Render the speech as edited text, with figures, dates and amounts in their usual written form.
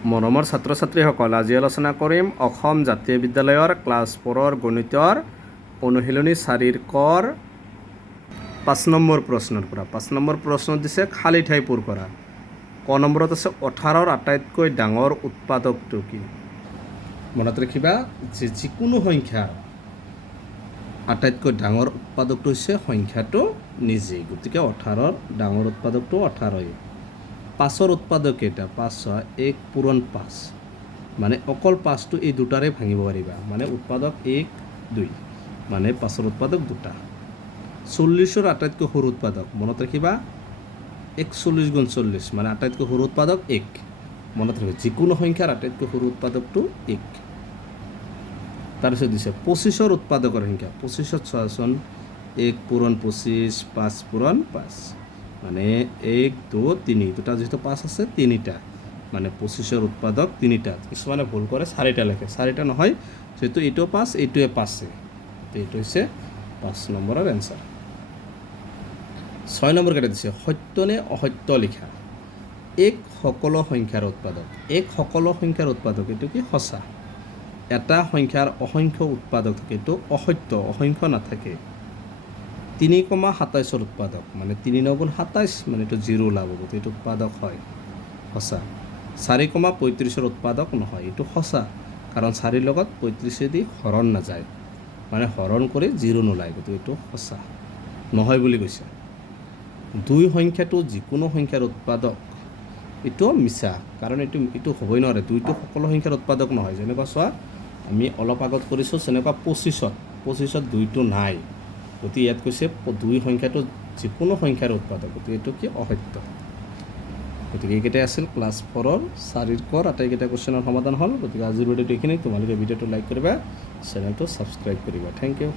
মৰমৰ ছাত্ৰ ছাত্ৰীসকল, আজি আলোচনা কৰিম অসম জাতীয় বিদ্যালয়ৰ ক্লাছ 4 গণিতৰ অনুশীলনী 4 কৰ 5 নম্বৰ প্ৰশ্নৰ পৰা। 5 নম্বৰ প্ৰশ্ন দিছে খালী ঠাই পূৰ কৰা। ক নম্বৰত আছে 18ৰ আটাইতকৈ ডাঙৰ উৎপাদকটো কি? মনত ৰাখিবা যে যিকোনো সংখ্যাৰ আটাইতকৈ ডাঙৰ উৎপাদকটো হৈছে সংখ্যাটো নিজেই, গতিকে 18ৰ ডাঙৰ উৎপাদকটো 18ই। 5ৰ উৎপাদক কেইটা? 5 1 পূৰণ 5, মানে অকল 5টো এই দুটাৰে ভাঙিব পাৰিবা, মানে উৎপাদক 1 2, মানে 5ৰ উৎপাদক দুটা। 40ৰ আটাইতকৈ সৰু উৎপাদক, মনত ৰাখিবা 41 গুণ 40, মানে আটাইতকৈ সৰু উৎপাদক 1। মনত ৰাখিবা যিকোনো সংখ্যাৰ আটাইতকৈ সৰু উৎপাদকটো 1। তাৰপিছত দিছে 25ৰ উৎপাদকৰ সংখ্যা। 25ত চোৱাচোন 1 পূৰণ 25, 5 পূৰণ 5, মানে 1 2 3, দুটা যিহেতু 5 আছে তিনিটা, মানে 25ৰ উৎপাদক তিনিটা। কিছুমানে ভুল কৰে 4টা লেখে, 4টা নহয়, যিহেতু এইটো 5 এইটোৱে 5, এইটো হৈছে 5 নম্বৰৰ এনচাৰ। 6 নম্বৰ কেইটা দিছে সত্য নে অসত্য লিখা। এক সকলো সংখ্যাৰ উৎপাদক। এক সকলো সংখ্যাৰ উৎপাদক এইটো কি? সঁচা। এটা সংখ্যাৰ অসংখ্য উৎপাদক থাকে, এইটো অসত্য, অসংখ্য নাথাকে। 3,27ৰ উৎপাদক, মানে 3 9 গুণ 27, মানে এইটো 0 ওলাব, গতিকে এইটো উৎপাদক হয়, সঁচা। 4,35ৰ উৎপাদক নহয়, এইটো সঁচা, কাৰণ 4ৰ লগত 35 হৰণ নাযায়, মানে হৰণ কৰি 0 নোলায়, গতিকে এইটো সঁচা নহয় বুলি কৈছে। 2 সংখ্যাটো যিকোনো সংখ্যাৰ উৎপাদক, এইটো মিছা, কাৰণ এইটো হ'বই নোৱাৰে। 2টো সকলো সংখ্যাৰ উৎপাদক নহয়। যেনেকুৱা চোৱা, আমি অলপ আগত কৰিছোঁ যেনেকুৱা 25ত 2টো নাই, গতিকে ইয়াত কৈছে 2 সংখ্যাটো যিকোনো সংখ্যাৰ উৎপাদক, গতিকে এইটো কি? অসত্য। গতিকে এইকেইটাই আছিল ক্লাছ 4ৰ 4 কৰ আটাইকেইটা কুৱেশ্যনৰ সমাধান হ'ল। গতিকে আজিৰ ভিডিঅ'টো এইখিনি। তোমালোকে ভিডিঅ'টো লাইক কৰিবা, চেনেলটো ছাবস্ক্ৰাইব কৰিবা। Thank U.